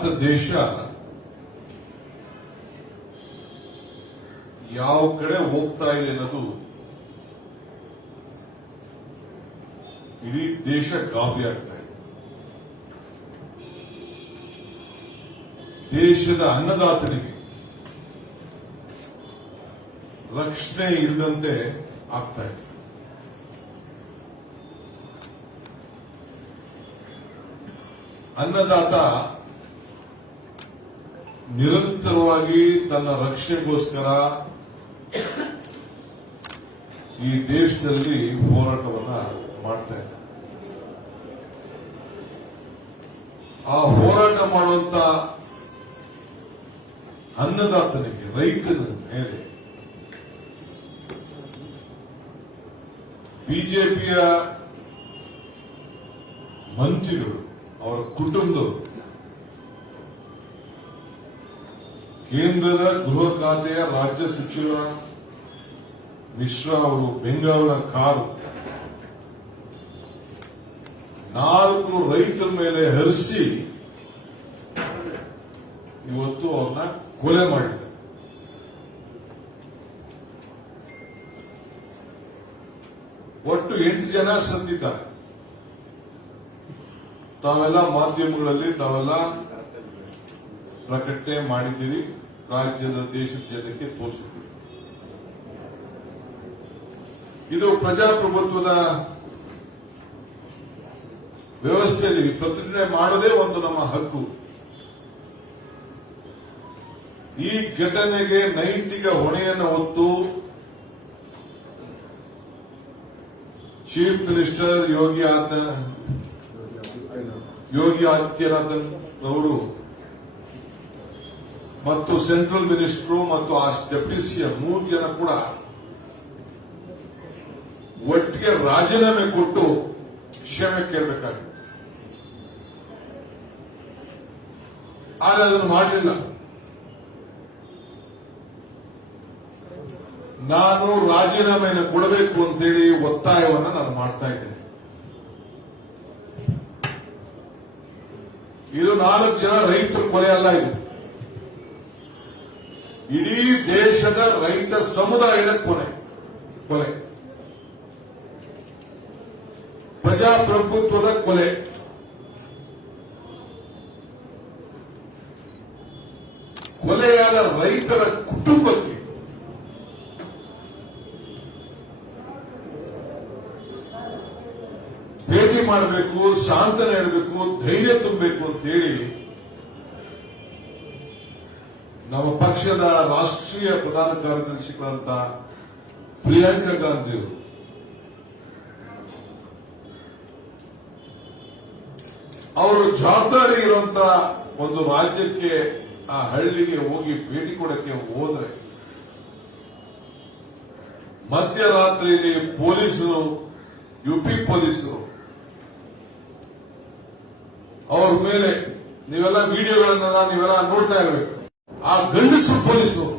ಭಾರತ ದೇಶ ಯಾವ ಕಡೆ ಹೋಗ್ತಾ ಇದೆ ಅನ್ನೋದು ಇಡೀ ದೇಶ ಗಾಬರಿ ಆಗ್ತಾ ಇದೆ. ದೇಶದ ಅನ್ನದಾತನಿಗೆ ರಕ್ಷಣೆ ಇಲ್ಲದಂತೆ ಆಗ್ತಾ ಇದೆ. ಅನ್ನದಾತ ನಿರಂತರವಾಗಿ ತನ್ನ ರಕ್ಷಣೆಗೋಸ್ಕರ ಈ ದೇಶದಲ್ಲಿ ಹೋರಾಟವನ್ನ ಮಾಡ್ತಾ ಇದ್ದಾರೆ. ಆ ಹೋರಾಟ ಮಾಡುವಂತ ಅನ್ನದಾತನಿಗೆ, ರೈತನ ಮೇಲೆ ಬಿಜೆಪಿಯ ಮಂತ್ರಿಗಳು, ಅವರ ಕುಟುಂಬದವರು, ಕೇಂದ್ರದ ಗೃಹ ಖಾತೆಯ ರಾಜ್ಯ ಸಚಿವ ಮಿಶ್ರಾ ಅವರು ಬೆಂಗಳೂರಿನ ಕಾರು 4 ರೈತರ ಮೇಲೆ ಹರಿಸಿ ಇವತ್ತು ಅವ್ರನ್ನ ಕೊಲೆ ಮಾಡಿದ್ದಾರೆ. ಒಟ್ಟು 8 ಜನ ಸತ್ತಿದ್ದಾರೆ. ತಾವೆಲ್ಲ ಮಾಧ್ಯಮಗಳಲ್ಲಿ ತಾವೆಲ್ಲ ಪ್ರಕಟಣೆ ಮಾಡಿದ್ದೀರಿ, ರಾಜ್ಯದ ದೇಶದ ಜನಕ್ಕೆ ತೋರಿಸಿದ್ದೀರಿ. ಇದು ಪ್ರಜಾಪ್ರಭುತ್ವದ ವ್ಯವಸ್ಥೆಯಲ್ಲಿ ಪ್ರತಿಭಟನೆ ಮಾಡೋದೇ ಒಂದು ನಮ್ಮ ಹಕ್ಕು. ಈ ಘಟನೆಗೆ ನೈತಿಕ ಹೊಣೆಯನ್ನು ಹೊತ್ತು ಚೀಫ್ ಮಿನಿಸ್ಟರ್ ಯೋಗಿ ಆದಿತ್ಯನಾಥ್ ಅವರು ಮತ್ತು ಸೆಂಟ್ರಲ್ ಮಿನಿಸ್ಟರ್ ಮತ್ತು ಆ ಡೆಪ್ಯೂಟಿ ಸಿಎಂ 3 ಜನ ಕೂಡ ಒಟ್ಟಿಗೆ ರಾಜೀನಾಮೆ ಕೊಟ್ಟು ಕ್ಷಮೆ ಕೇಳಬೇಕಾಗಿದೆ. ಆದರೆ ಅದನ್ನು ಮಾಡಲಿಲ್ಲ. ನಾನು ರಾಜೀನಾಮೆಯನ್ನು ಕೊಡಬೇಕು ಅಂತೇಳಿ ಒತ್ತಾಯವನ್ನು ನಾನು ಮಾಡ್ತಾ ಇದ್ದೇನೆ. ಇದು 4 ಜನ ರೈತರ ಕೊಲೆ ಅಲ್ಲ, ಇದು ಇಡೀ ದೇಶದ ರೈತ ಸಮುದಾಯದ ಕೊಲೆ. ಪ್ರಜಾಪ್ರಭುತ್ವದ ಕೊಲೆ. ಕೊಲೆಯಾದ ರೈತರ ಕುಟುಂಬಕ್ಕೆ ಭೇಟಿ ಮಾಡಬೇಕು, ಸಾಂತ್ವನ ಹೇಳಬೇಕು, ಧೈರ್ಯ ತುಂಬಬೇಕು ಅಂತೇಳಿ ನಮ್ಮ ಪಕ್ಷದ ರಾಷ್ಟ್ರೀಯ ಪ್ರಧಾನ ಕಾರ್ಯದರ್ಶಿಗಳಂತ ಪ್ರಿಯಾಂಕಾ ಗಾಂಧಿ ಅವರು ಜವಾಬ್ದಾರಿ ಇರುವಂತ ಒಂದು ರಾಜ್ಯಕ್ಕೆ, ಆ ಹಳ್ಳಿಗೆ ಹೋಗಿ ಭೇಟಿ ಕೊಡಕ್ಕೆ ಹೋದ್ರೆ ಮಧ್ಯರಾತ್ರಿಯಲ್ಲಿ ಪೊಲೀಸರು, ಯುಪಿ ಪೊಲೀಸರು ಅವ್ರ ಮೇಲೆ, ನೀವೆಲ್ಲ ವಿಡಿಯೋಗಳನ್ನೆಲ್ಲ ನೀವೆಲ್ಲ ನೋಡ್ತಾ ಇರಬೇಕು, ಆ ಗಂಡಸರು ಪೊಲೀಸರು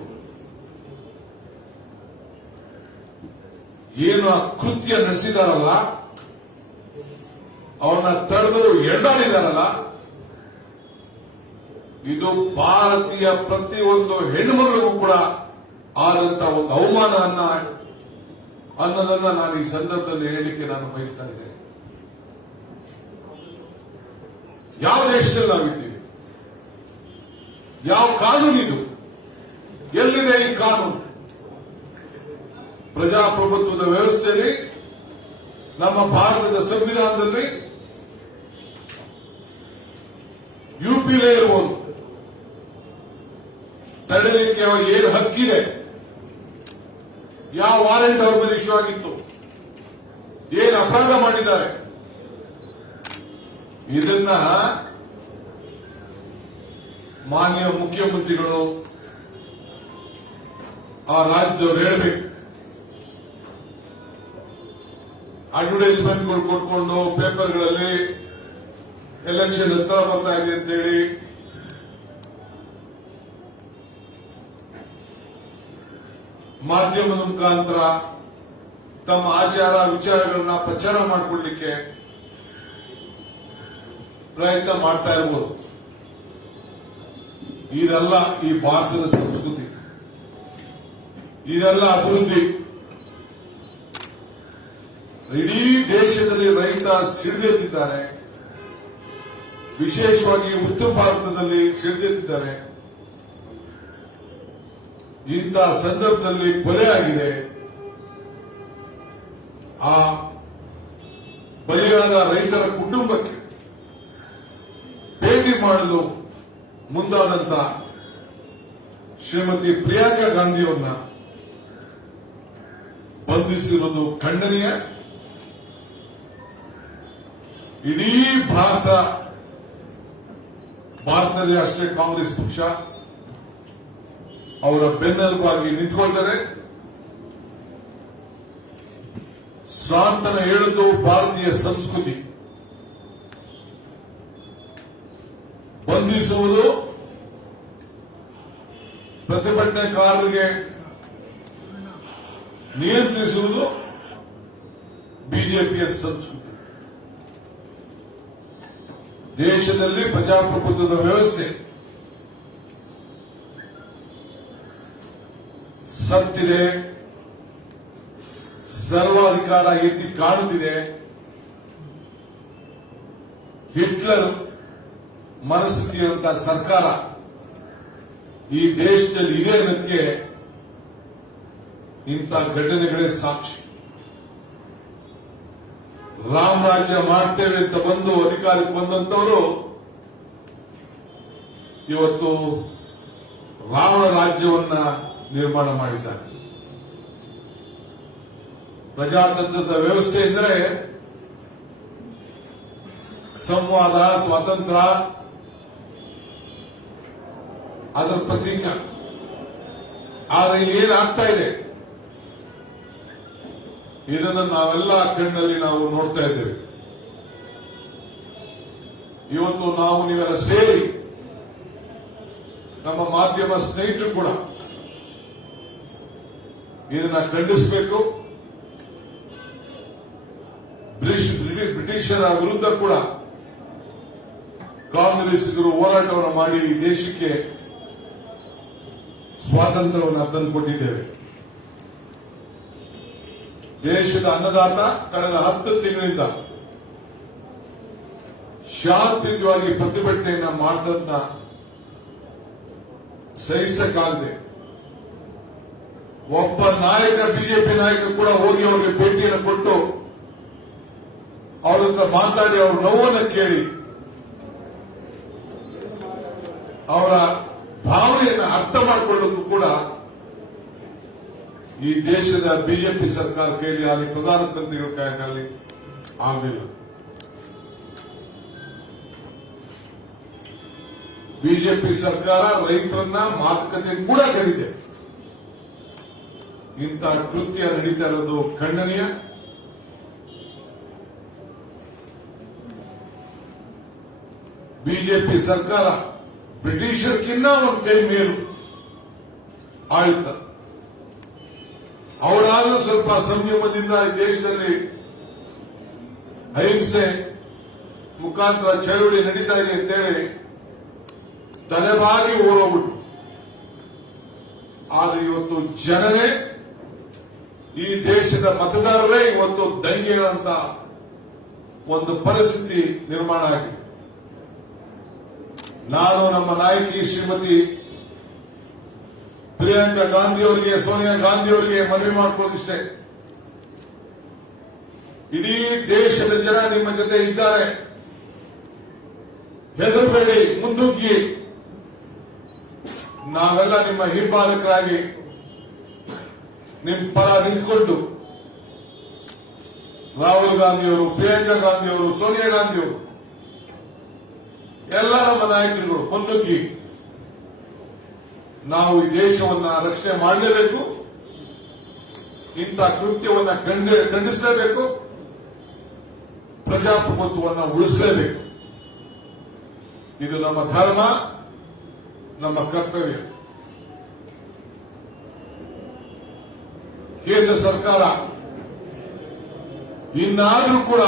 ಏನು ಆ ಕೃತ್ಯ ನಡೆಸಿದಾರಲ್ಲ, ಅವನ್ನ ತಡೆದು ಎಳೆದಾಡಿದಾರಲ್ಲ, ಇದು ಭಾರತೀಯ ಪ್ರತಿಯೊಂದು ಹೆಣ್ಣುಮಗಳಿಗೂ ಕೂಡ ಆದಂತ ಒಂದು ಅವಮಾನ ಅನ್ನೋದನ್ನ ನಾನು ಈ ಸಂದರ್ಭದಲ್ಲಿ ಹೇಳಲಿಕ್ಕೆ ನಾನು ಬಯಸ್ತಾ ಇದ್ದೇನೆ. ಯಾವ ದೇಶದಲ್ಲಿ ನಾವಿದ್ದೀವಿ? ಯಾವ ಕಾನೂನಿದು? ಎಲ್ಲಿದೆ ಈ ಕಾನೂನು? ಪ್ರಜಾಪ್ರಭುತ್ವದ ವ್ಯವಸ್ಥೆಯಲ್ಲಿ, ನಮ್ಮ ಭಾರತದ ಸಂವಿಧಾನದಲ್ಲಿ ಯುಪಿಲೇ ಇರಬಹುದು, ತಡೆಯಲಿಕ್ಕೆ ಏನು ಹಕ್ಕಿದೆ? ಯಾವ ವಾರೆಂಟ್ ಅವ್ರ ಮೇಲೆ ಇಶ್ಯೂ ಆಗಿತ್ತು? ಏನು ಅಪರಾಧ ಮಾಡಿದ್ದಾರೆ? ಇದನ್ನ ಮಾನ್ಯ ಮುಖ್ಯಮಂತ್ರಿಗಳು, ಆ ರಾಜ್ಯದವರು ಹೇಳಬೇಕು. ಅಡ್ವರ್ಟೈಸ್ಮೆಂಟ್ಗಳು ಕೊಟ್ಕೊಂಡು ಪೇಪರ್ಗಳಲ್ಲಿ ಎಲೆಕ್ಷನ್ ಹತ್ರ ಬರ್ತಾ ಇದೆ ಅಂತೇಳಿ ಮಾಧ್ಯಮದ ಮುಖಾಂತರ ತಮ್ಮ ಆಚಾರ ವಿಚಾರಗಳನ್ನ ಪ್ರಚಾರ ಮಾಡಿಕೊಳ್ಳಲಿಕ್ಕೆ ಪ್ರಯತ್ನ ಮಾಡ್ತಾ ಇರಬಹುದು. ಇದೆಲ್ಲ ಈ ಭಾರತದ ಸಂಸ್ಕೃತಿ, ಇದೆಲ್ಲ ಅಭಿವೃದ್ಧಿ. ಇಡೀ ದೇಶದಲ್ಲಿ ರೈತ ಸಿಡಿದೆದ್ದಿದ್ದಾರೆ, ವಿಶೇಷವಾಗಿ ಉತ್ತರ ಭಾರತದಲ್ಲಿ ಸಿಡಿದೆದ್ದಿದ್ದಾರೆ. ಇಂಥ ಸಂದರ್ಭದಲ್ಲಿ ಕೊಲೆ ಆಗಿದೆ. ಆ ಬಲಿಯಾದ ರೈತರ ಕುಟುಂಬಕ್ಕೆ ಭೇಟಿ ಮಾಡಲು ಮುಂದಾದಂತ ಶ್ರೀಮತಿ ಪ್ರಿಯಾಂಕಾ ಗಾಂಧಿಯವರನ್ನ ಬಂಧಿಸಿರುವುದು ಖಂಡನೀಯ. ಇಡೀ ಭಾರತದಲ್ಲಿ ಅಷ್ಟೇ ಕಾಂಗ್ರೆಸ್ ಪಕ್ಷ ಅವರ ಬೆನ್ನೆಲುಬಾಗಿ ನಿಂತ್ಕೊಳ್ತಾರೆ. ಸಾಂತ್ವನ ಹೇಳುವುದು ಭಾರತೀಯ ಸಂಸ್ಕೃತಿ. ಬಂಧಿಸುವುದು ಪ್ರತಿಭಟನೆಕಾರರಿಗೆ ನಿಯಂತ್ರಿಸುವುದು ಬಿಜೆಪಿಯ ಸಂಸ್ಕೃತಿ. ದೇಶದಲ್ಲಿ ಪ್ರಜಾಪ್ರಭುತ್ವದ ವ್ಯವಸ್ಥೆ ಸತ್ತಿದೆ, ಸರ್ವಾಧಿಕಾರ ಎತ್ತಿ ಕಾಣುತ್ತಿದೆ. ಹಿಟ್ಲರ್ ಮನಸ್ಥಿತಿಯಂತಹ ಸರ್ಕಾರ ಈ ದೇಶದಲ್ಲಿ ಇದೆ ಅನ್ನೋದಕ್ಕೆ ಇಂಥ ಘಟನೆಗಳೇ ಸಾಕ್ಷಿ. ರಾಮರಾಜ್ಯ ಮಾಡ್ತೇವೆ ಅಂತ ಬಂದು ಅಧಿಕಾರಕ್ಕೆ ಬಂದಂತವರು ಇವತ್ತು ರಾವಣ ರಾಜ್ಯವನ್ನ ನಿರ್ಮಾಣ ಮಾಡಿದ್ದಾರೆ. ಪ್ರಜಾತಂತ್ರದ ವ್ಯವಸ್ಥೆ ಎಂದರೆ ಸಂವಾದ, ಸ್ವಾತಂತ್ರ್ಯ, ಅದರ ಪ್ರತೀಕ. ಆದರೆ ಇಲ್ಲಿ ಏನಾಗ್ತಾ ಇದೆ ಇದನ್ನು ನಾವೆಲ್ಲ ಕಣ್ಣಲ್ಲಿ ನಾವು ನೋಡ್ತಾ ಇದ್ದೇವೆ. ಇವತ್ತು ನಾವು ನೀವೆಲ್ಲ ಸೇರಿ ನಮ್ಮ ಮಾಧ್ಯಮ ಸ್ನೇಹಿತರು ಕೂಡ ಇದನ್ನ ಖಂಡಿಸಬೇಕು. ಬ್ರಿಟಿಷರ ವಿರುದ್ಧ ಕೂಡ ಕಾಂಗ್ರೆಸ್ಸಿಗರು ಹೋರಾಟವನ್ನು ಮಾಡಿ ಈ ದೇಶಕ್ಕೆ ಸ್ವಾತಂತ್ರ್ಯವನ್ನು ತಂದುಕೊಟ್ಟಿದ್ದೇವೆ. ದೇಶದ ಅನ್ನದಾತ ಕಳೆದ 10 ತಿಂಗಳಿಂದ ಶಾಂತಿಯುತವಾಗಿ ಪ್ರತಿಭಟನೆಯನ್ನ ಮಾಡಿದಂತ ಸಹಿಸಕ್ಕಾಗದೆ ಒಬ್ಬ ನಾಯಕ, ಬಿಜೆಪಿ ನಾಯಕ ಕೂಡ ಹೋಗಿ ಅವರಿಗೆ ಭೇಟಿಯನ್ನು ಕೊಟ್ಟು ಅವರನ್ನ ಮಾತಾಡಿ ಅವ್ರ ನೋವನ್ನು ಕೇಳಿ ಅವರ ಭಾವನೆಯನ್ನು ಅರ್ಥ ಮಾಡಿಕೊಳ್ಳೋಕ್ಕೂ ಕೂಡ ಈ ದೇಶದ ಬಿಜೆಪಿ ಸರ್ಕಾರ ಕೈಲಿ ಆಗಲಿ, ಪ್ರಧಾನಮಂತ್ರಿಗಳ ಕೈಯಲ್ಲಿ ಆಗಲಿಲ್ಲ. ಬಿಜೆಪಿ ಸರ್ಕಾರ ರೈತರನ್ನ ಮಾತುಕತೆ ಕೂಡ ಕರೀದೆ. ಇಂಥ ಕೃತ್ಯ ನಡೀತಾ ಇರೋದು ಖಂಡನೀಯ. ಬಿಜೆಪಿ ಸರ್ಕಾರ ಬ್ರಿಟಿಷರ್ಗಿನ್ನ ಒಂದು ಕೈ ಮೇಲು ಆಳ್ತ. ಅವರಾದ್ರೂ ಸ್ವಲ್ಪ ಸಂಯಮದಿಂದ ಈ ದೇಶದಲ್ಲಿ ಅಹಿಂಸೆ ಮುಖಾಂತರ ಚಳವಳಿ ನಡೀತಾ ಇದೆ ಅಂತೇಳಿ ತಲೆಬಾಗಿ ಓಡೋಗ್ಬಿಟ್ಟು. ಆದ್ರೆ ಇವತ್ತು ಜನರೇ, ಈ ದೇಶದ ಮತದಾರರೇ ಇವತ್ತು ದಂಗೆಗಳಂತ ಒಂದು ಪರಿಸ್ಥಿತಿ ನಿರ್ಮಾಣ ಆಗಿದೆ. ನಾನು ನಮ್ಮ ನಾಯಕಿ ಶ್ರೀಮತಿ ಪ್ರಿಯಾಂಕಾ ಗಾಂಧಿ ಅವರಿಗೆ, ಸೋನಿಯಾ ಗಾಂಧಿ ಅವರಿಗೆ ಮನವಿ ಮಾಡಿಕೊಳ್ಳೋದಿಷ್ಟೇ, ಇಡೀ ದೇಶದ ಜನ ನಿಮ್ಮ ಜೊತೆ ಇದ್ದಾರೆ. ಹೆದರಬೇಡಿ, ಮುಂದೂಗಿ. ನಾವೆಲ್ಲ ನಿಮ್ಮ ಹಿಂಬಾಲಕರಾಗಿ ನಿಮ್ಮ ಪರ ನಿಂತ್ಕೊಂಡು ರಾಹುಲ್ ಗಾಂಧಿಯವರು, ಪ್ರಿಯಾಂಕಾ ಗಾಂಧಿಯವರು, ಸೋನಿಯಾ ಗಾಂಧಿಯವರು ಎಲ್ಲ ನಮ್ಮ ನಾಯಕರುಗಳು ಮುಂದೂಗಿ ನಾವು ಈ ದೇಶವನ್ನ ರಕ್ಷಣೆ ಮಾಡಲೇಬೇಕು. ಇಂಥ ಕೃತ್ಯವನ್ನ ಖಂಡಿಸಲೇಬೇಕು. ಪ್ರಜಾಪ್ರಭುತ್ವವನ್ನು ಉಳಿಸಲೇಬೇಕು. ಇದು ನಮ್ಮ ಧರ್ಮ, ನಮ್ಮ ಕರ್ತವ್ಯ. ಕೇಂದ್ರ ಸರ್ಕಾರ ಇನ್ನಾದರೂ ಕೂಡ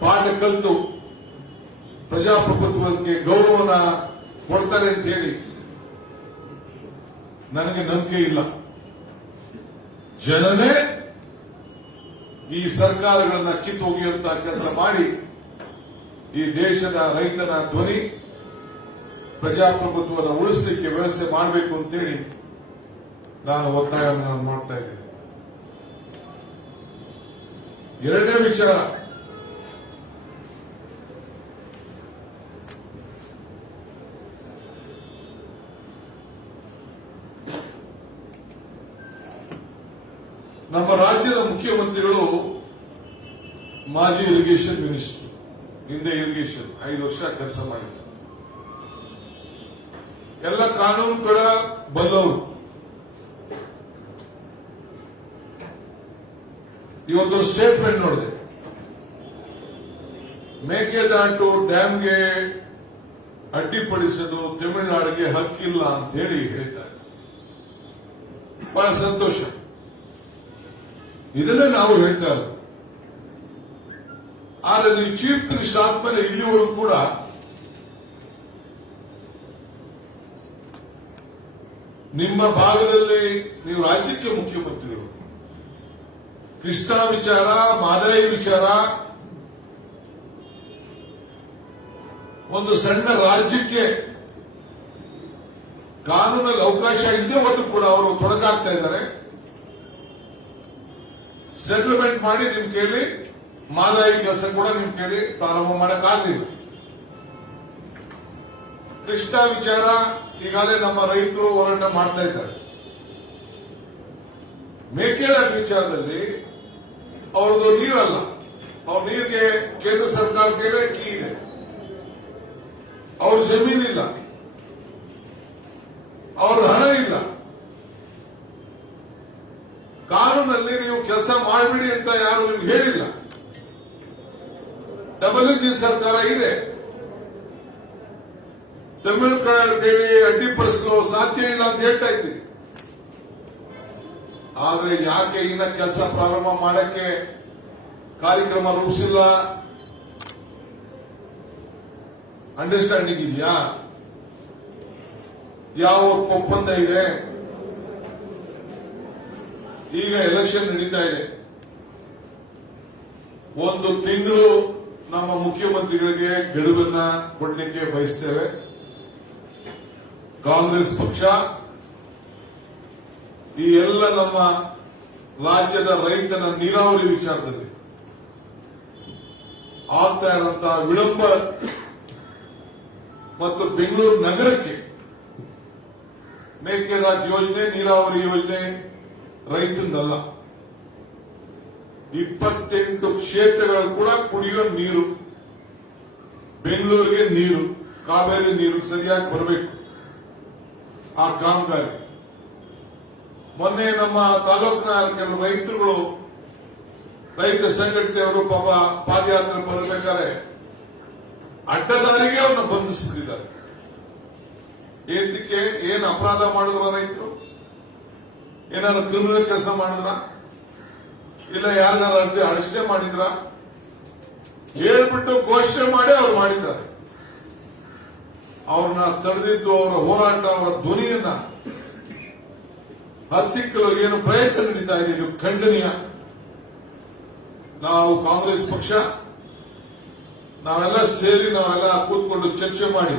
ಪಾಠ ಕಲಿತು ಪ್ರಜಾಪ್ರಭುತ್ವಕ್ಕೆ ಗೌರವನ ಕೊಡ್ತಾರೆ ಅಂತ ಹೇಳಿ ನನಗೆ ನಂಬಿಕೆ ಇಲ್ಲ. ಜನನೇ ಈ ಸರ್ಕಾರಗಳನ್ನ ಕಿತ್ತೊಗೆಯುವಂತ ಕೆಲಸ ಮಾಡಿ ಈ ದೇಶದ ರೈತನ ಧ್ವನಿ ಪ್ರಜಾಪ್ರಭುತ್ವವನ್ನು ಉಳಿಸಲಿಕ್ಕೆ ವ್ಯವಸ್ಥೆ ಮಾಡಬೇಕು ಅಂತೇಳಿ ನಾನು ಒತ್ತಾಯವನ್ನು ಮಾಡ್ತಾ ಇದ್ದೇನೆ. ಎರಡನೇ ವಿಚಾರ, ನಮ್ಮ ರಾಜ್ಯದ ಮುಖ್ಯಮಂತ್ರಿಗಳು ಮಾಜಿ ಇರಿಗೇಷನ್ ಮಿನಿಸ್ಟರ್, ಹಿಂದೆ ಇರಿಗೇಷನ್ 5 ವರ್ಷ ಕೆಲಸ ಮಾಡಿದ್ದಾರೆ. ಎಲ್ಲ ಕಾನೂನುಗಳ ಬಲ್ಲವರು. ಇವತ್ತು ಸ್ಟೇಟ್ಮೆಂಟ್ ನೋಡಿದೆ, ಮೇಕೆದಾಟು ಡ್ಯಾಂಗೆ ಅಡ್ಡಿಪಡಿಸಲು ತಮಿಳುನಾಡಿಗೆ ಹಕ್ಕಿಲ್ಲ ಅಂತ ಹೇಳಿ ಹೇಳಿದ್ದಾರೆ. ಬಹಳ ಸಂತೋಷ. ಇದನ್ನೇ ನಾವು ಹೇಳ್ತಾ ಇರೋದು. ಆದರೆ ನೀವು ಚೀಫ್ ಮಿನಿಸ್ಟರ್ ಆದ್ಮೇಲೆ ಇಲ್ಲಿವರೆಗೂ ಕೂಡ ನಿಮ್ಮ ಭಾಗದಲ್ಲಿ ನೀವು ರಾಜ್ಯಕ್ಕೆ ಮುಖ್ಯಮಂತ್ರಿಗಳು, ಕೃಷ್ಣಾ ವಿಚಾರ, ಮಾದಾಯಿ ವಿಚಾರ, ಒಂದು ಸಣ್ಣ ರಾಜ್ಯಕ್ಕೆ ಕಾನೂನಲ್ಲಿ ಅವಕಾಶ ಇಲ್ಲದೆ ಹೊತ್ತು ಕೂಡ ಅವರು ತೊಡಕಾಗ್ತಾ ಇದ್ದಾರೆ. ಸೆಟಲ್ಮೆಂಟ್ ಮಾಡಿ ನಿಮ್ ಕೈಲಿ ಮಾದಾಯಿ ಕೆಲಸ ಕೂಡ ನಿಮ್ ಕೈಲಿ ಪ್ರಾರಂಭ ಮಾಡಕ್ಕಾಗಲಿಲ್ಲ. ಕೃಷ್ಣಾ ವಿಚಾರ ಈಗಾಗಲೇ ನಮ್ಮ ರೈತರು ಹೋರಾಟ ಮಾಡ್ತಾ ಇದ್ದಾರೆ. ಮೇಕೆದಾಟು ವಿಚಾರದಲ್ಲಿ ಅವ್ರದ್ದು ನೀರಲ್ಲ, ಅವ್ರ ನೀರಿಗೆ ಕೇಂದ್ರ ಸರ್ಕಾರ ಕೈಲೇ ಕೀ ಇದೆ, ಅವ್ರ ಜಮೀನಿಲ್ಲ, ಅವ್ರ ಹಣ ಇಲ್ಲ. ಕಾನೂನಲ್ಲಿ ನೀವು ಕೆಲಸ ಮಾಡಬೇಡಿ ಅಂತ ಯಾರು ನಿಮ್ಗೆ ಹೇಳಿಲ್ಲ. ಡಬಲ್ ಇಂಜಿನ್ ಸರ್ಕಾರ ಇದೆ, ತಮಿಳುನಾಡು ಕೈಲಿ ಅಡ್ಡಿಪಡಿಸಲು ಸಾಧ್ಯ ಇಲ್ಲ ಅಂತ ಹೇಳ್ತಾ ಇದ್ದೀವಿ. ಆದ್ರೆ ಯಾಕೆ ಇನ್ನ ಕೆಲಸ ಪ್ರಾರಂಭ ಮಾಡಕ್ಕೆ ಕಾರ್ಯಕ್ರಮ ರೂಪಿಸಿಲ್ಲ? ಅಂಡರ್ಸ್ಟ್ಯಾಂಡಿಂಗ್ ಇದೆಯಾ? ಯಾವ ಒಪ್ಪಂದ ಇದೆ? ಈಗ ಎಲೆಕ್ಷನ್ ನಡೀತಾ ಇದೆ. 1 ತಿಂಗಳು ನಮ್ಮ ಮುಖ್ಯಮಂತ್ರಿಗಳಿಗೆ ಗಡುವನ್ನ ಕೊಡಲಿಕ್ಕೆ ಬಯಸ್ತೇವೆ. ಕಾಂಗ್ರೆಸ್ ಪಕ್ಷ ಈ ಎಲ್ಲ ನಮ್ಮ ರಾಜ್ಯದ ರೈತನ ನೀರಾವರಿ ವಿಚಾರದಲ್ಲಿ ಆಗ್ತಾ ಇರುವಂತಹ ವಿಳಂಬ ಮತ್ತು ಬೆಂಗಳೂರು ನಗರಕ್ಕೆ ಮೇಕೆದಾಟು ಯೋಜನೆ, ನೀರಾವರಿ ಯೋಜನೆ ರೈತಂದಲ್ಲ, 28 ಕ್ಷೇತ್ರಗಳು ಕೂಡ ಕುಡಿಯೋ ನೀರು, ಬೆಂಗಳೂರಿಗೆ ನೀರು, ಕಾವೇರಿ ನೀರು ಸರಿಯಾಗಿ ಬರಬೇಕು. ಆ ಕಾಮಗಾರಿ ಮೊನ್ನೆ ನಮ್ಮ ತಾಲೂಕಿನ ಕೆಲವು ರೈತರುಗಳು, ರೈತ ಸಂಘಟನೆಯವರು ಪಾಪ ಪಾದಯಾತ್ರೆ ಬರಬೇಕಾದ್ರೆ ಅಡ್ಡದಾರಿಗೆ ಅವ್ರನ್ನ ಬಂಧಿಸ್ಬಿಟ್ಟಿದ್ದಾರೆ. ಏತಕ್ಕೆ? ಏನ್ ಅಪರಾಧ ಮಾಡಿದ್ರ ರೈತರು? ಏನಾದ್ರು ಕ್ರಿಮಿನಲ್ ಕೆಲಸ ಮಾಡಿದ್ರ? ಇಲ್ಲ ಯಾರಿಗಾರ ಅಡಚಣೆ ಮಾಡಿದ್ರ? ಹೇಳ್ಬಿಟ್ಟು ಘೋಷಣೆ ಮಾಡಿ ಅವ್ರು ಮಾಡಿದ್ದಾರೆ. ಅವ್ರನ್ನ ತಡೆದಿದ್ದು, ಅವರ ಹೋರಾಟ, ಅವರ ಧ್ವನಿಯನ್ನ ಹತ್ತಿಕ್ಕಲು ಏನು ಪ್ರಯತ್ನ ನಡೀತಾ ಇದೆ, ಇದು ಖಂಡನೀಯ. ನಾವು ಕಾಂಗ್ರೆಸ್ ಪಕ್ಷ ನಾವೆಲ್ಲ ಸೇರಿ ನಾವೆಲ್ಲ ಕೂತ್ಕೊಂಡು ಚರ್ಚೆ ಮಾಡಿ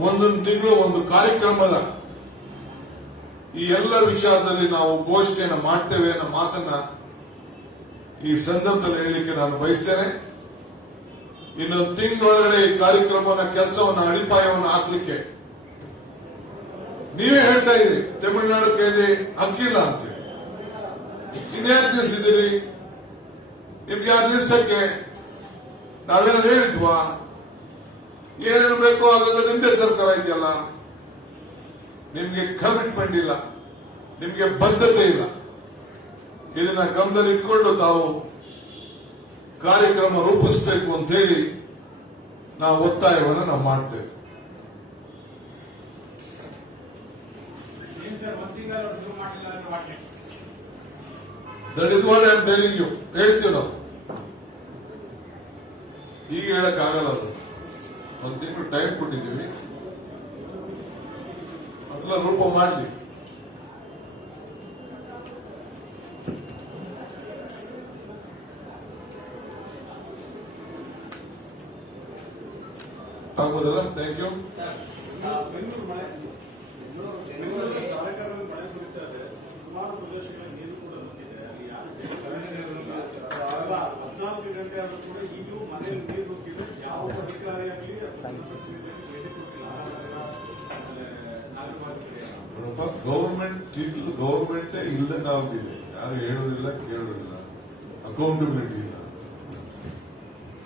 ಮುಂದಿನ ತಿಂಗಳು ಒಂದು ಕಾರ್ಯಕ್ರಮದ ಈ ಎಲ್ಲ ವಿಚಾರದಲ್ಲಿ ನಾವು ಘೋಷಣೆಯನ್ನು ಮಾಡ್ತೇವೆ ಅನ್ನೋ ಮಾತನ್ನ ಈ ಸಂದರ್ಭದಲ್ಲಿ ಹೇಳಲಿಕ್ಕೆ ನಾನು ಬಯಸ್ತೇನೆ. ಇನ್ನೊಂದು ತಿಂಗಳೊಳಗಡೆ ಈ ಕಾರ್ಯಕ್ರಮದ ಕೆಲಸವನ್ನ ಅಡಿಪಾಯವನ್ನು ಹಾಕಲಿಕ್ಕೆ ನೀವೇ ಹೇಳ್ತಾ ಇದ್ದೀರಿ ತಮಿಳುನಾಡು ಕೈಲಿ ಹಕ್ಕಿಲ್ಲ ಅಂತೇಳಿ. ಇನ್ಯಾಕೆ ನಿಲ್ಲಿಸಿದ್ದೀರಿ? ನಿಮ್ಗೆ ಆ ನಿಲ್ಸಕ್ಕೆ ನಾವೇನಾದ್ರು ಹೇಳಿದ್ವಾ? ಏನೇನು ಬೇಕೋ ಅದೆಲ್ಲ ನಿಮ್ದೇ ಸರ್ಕಾರ ಇದೆಯಲ್ಲ. ನಿಮ್ಗೆ ಕಮಿಟ್ಮೆಂಟ್ ಇಲ್ಲ, ನಿಮ್ಗೆ ಬದ್ಧತೆ ಇಲ್ಲ. ಇದನ್ನ ಗಮನದಲ್ಲಿ ಇಟ್ಕೊಂಡು ತಾವು ಕಾರ್ಯಕ್ರಮ ರೂಪಿಸಬೇಕು ಅಂತ ಹೇಳಿ ನಾವು ಒತ್ತಾಯವನ್ನು ನಾವು ಮಾಡ್ತೇವೆ. That is what I am telling you. ಹೇಳ್ತೀವಿ ನಾವು. ಈಗ ಹೇಳಕ್ ಆಗಲ್ಲ. ಅದು ಒಂದು ತಿಂಗಳು ಟೈಮ್ ಕೊಟ್ಟಿದ್ದೀವಿ, ಅದೆಲ್ಲ ರೂಪ ಮಾಡ್ಲಿ. ಆಗ್ಬೋದಲ್ಲ? Thank you. ಗೌರ್ಮೆಂಟ್ ಇಲ್ದಂಗೆ ಆಗ್ಬಿಟ್ಟಿದೆ. ಯಾರು ಹೇಳೋದಿಲ್ಲ, ಕೇಳೋದಿಲ್ಲ, ಅಕೌಂಟಬಿಲಿಟಿ ಇಲ್ಲ.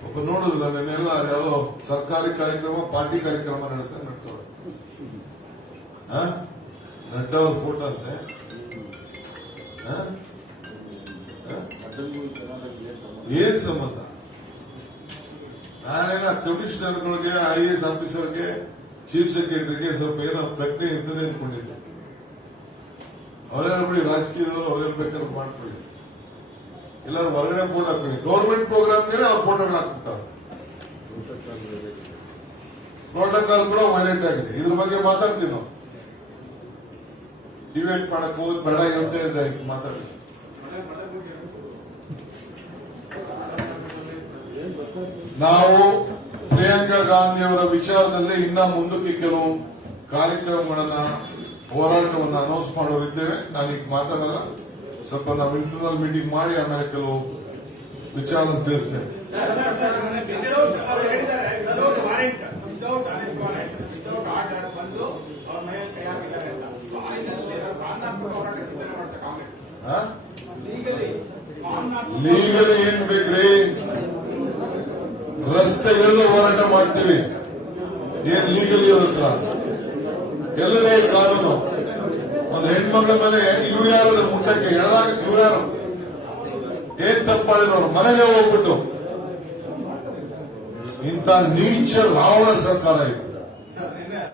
ಒಬ್ಬ ನೋಡೋದಿಲ್ಲ. ನೆನ್ನೆಲ್ಲ ಯಾವುದೋ ಸರ್ಕಾರಿ ಕಾರ್ಯಕ್ರಮ, ಪಾರ್ಟಿ ಕಾರ್ಯಕ್ರಮ ನಡೆಸೋರು. ನಡ್ಡಾ ಅವ್ರ ಫೋಟೋ ಅಂತೆ. ಏನ್ ಸಂಬಂಧ? ನಾನೇನ ಕಮಿಷನರ್ಗಳಿಗೆ, IAS ಆಫೀಸರ್ಗೆ, ಚೀಫ್ ಸೆಕ್ರೆಟರಿಗೆ ಸ್ವಲ್ಪ ಏನೋ ಪ್ರಜ್ಞೆ ಇರ್ತದೆ ಅನ್ಕೊಂಡಿದ್ದೆ. ಅವರೇನ ಬಿಡಿ, ರಾಜಕೀಯದವರು ಅವ್ರೇನ್ ಬೇಕಾದ್ರೂ ಮಾಡ್ಕೊಳ್ಳಿ. ಎಲ್ಲರೂ ಹೊರಗಡೆ ಫೋಟೋ ಹಾಕೊಳ್ಳಿ. ಗೌರ್ಮೆಂಟ್ ಪ್ರೋಗ್ರಾಮ್ಗೆ ಅವ್ರ ಫೋಟೋಗಳು ಹಾಕ್ಬಿಟ್ಟಾರೆ. ಪ್ರೋಟೋಕಾಲ್ ಕೂಡ ವೈಲೇಟ್ ಆಗಿದೆ. ಇದ್ರ ಬಗ್ಗೆ ಮಾತಾಡ್ತೀವಿ ನಾವು. ಡಿಬೇಟ್ ಮಾಡಕ್ ಹೋಗೋದು ಬೇಡ ಅಂತ ಮಾತಾಡಿ. ನಾವು ಪ್ರಿಯಾಂಕಾ ಗಾಂಧಿ ಅವರ ವಿಚಾರದಲ್ಲಿ ಇನ್ನ ಮುಂದಕ್ಕೆ ಕೆಲವು ಕಾರ್ಯಕ್ರಮಗಳನ್ನ, ಹೋರಾಟವನ್ನ ಅನೌನ್ಸ್ ಮಾಡೋರಿದ್ದೇವೆ. ನಾನೀಗ ಮಾತಾಡಲ್ಲ. ಸ್ವಲ್ಪ ನಾವು ಇಂಟರ್ನಲ್ ಮೀಟಿಂಗ್ ಮಾಡಿ ಆಮೇಲೆ ಕೆಲವು ವಿಚಾರ ತಿಳಿಸ್ತೇವೆ. ಲೀಗಲಿ ಏನ್ ಬೇಕ್ರಿ? ರಸ್ತೆಗಳಲ್ಲಿ ಹೋರಾಟ ಮಾಡ್ತೀವಿ. ಏನ್ ಲೀಗಲಿ ಇರುತ್ತ? ಎಲ್ಲದೇ ಕಾನೂನು. ಒಂದು ಹೆಣ್ಮಕ್ಳ ಮೇಲೆ ಇವ್ರು ಯಾರು ಮುಟ್ಟಕ್ಕೆ ಎಳೆದಾಗ ಇವ್ರು ಯಾರು ಏನ್ ತಪ್ಪು ಮಾಡಿದ್ರು? ಮನೆಗೆ ಹೋಗ್ಬಿಟ್ಟು ಇಂಥ ನೀಚ ರಾವಣ ಸರ್ಕಾರ ಇದು.